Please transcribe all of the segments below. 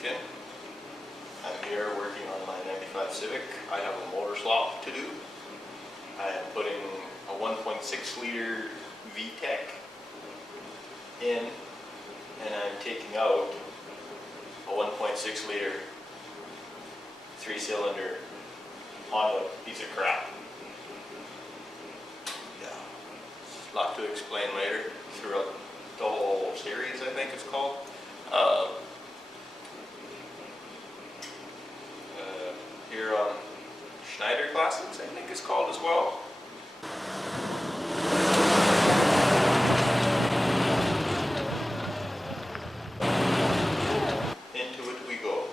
again. I'm here working on my 95 Civic. I have a motor swap to do. I am putting a 1.6 liter VTEC in, and I'm taking out a 1.6 liter 3-cylinder Honda piece of crap. Yeah, a lot to explain later throughout the whole series, I think it's called. Here on Schneider Classics, I think it's called as well. Into it we go.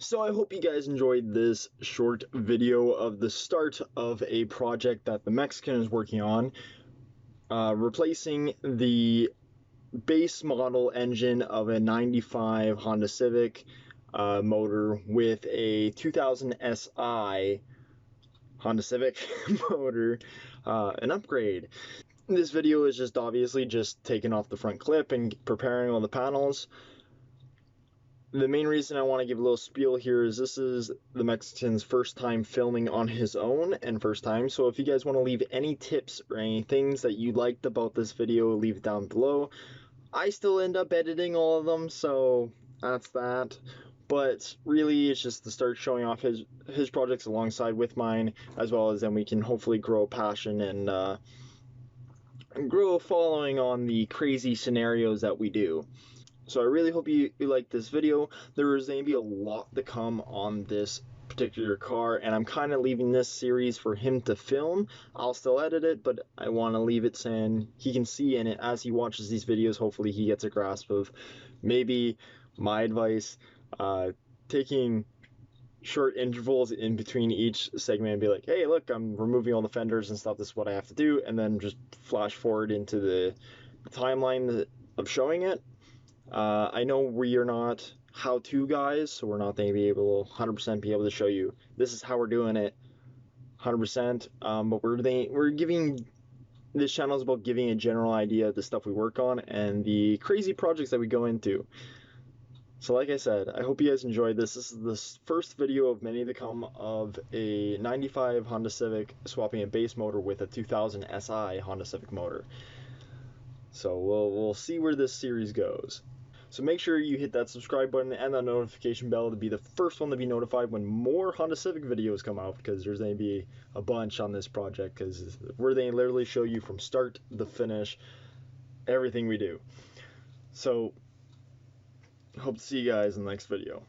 So I hope you guys enjoyed this short video of the start of a project that the Mexican is working on, replacing the base model engine of a 95 Honda Civic motor with a 2000 SI Honda Civic motor, an upgrade. This video is just obviously just taking off the front clip and preparing all the panels. The main reason I want to give a little spiel here is this is the Mexican's first time filming on his own and first time, so if you guys want to leave any tips or any things that you liked about this video, leave it down below. I still end up editing all of them, so that's that. But really, it's just to start showing off his projects alongside with mine, as well as then we can hopefully grow passion and grow a following on the crazy scenarios that we do. So I really hope you like this video. There is going to be a lot to come on this particular car, and I'm kind of leaving this series for him to film. I'll still edit it, but I want to leave it saying he can see in it as he watches these videos. Hopefully he gets a grasp of maybe my advice, taking short intervals in between each segment and be like, hey, look, I'm removing all the fenders and stuff. This is what I have to do, and then just flash forward into the timeline of showing it. I know we are not how-to guys, so we're not going to be able 100% be able to show you this is how we're doing it 100%, but we're giving, this channel is about giving a general idea of the stuff we work on and the crazy projects that we go into. So like I said, I hope you guys enjoyed this. This is the first video of many to come of a 95 Honda Civic swapping a base motor with a 2000 SI Honda Civic motor. So we'll see where this series goes. So make sure you hit that subscribe button and that notification bell to be the first one to be notified when more Honda Civic videos come out, because there's going to be a bunch on this project, because we're going to literally show you from start to finish everything we do. So hope to see you guys in the next video.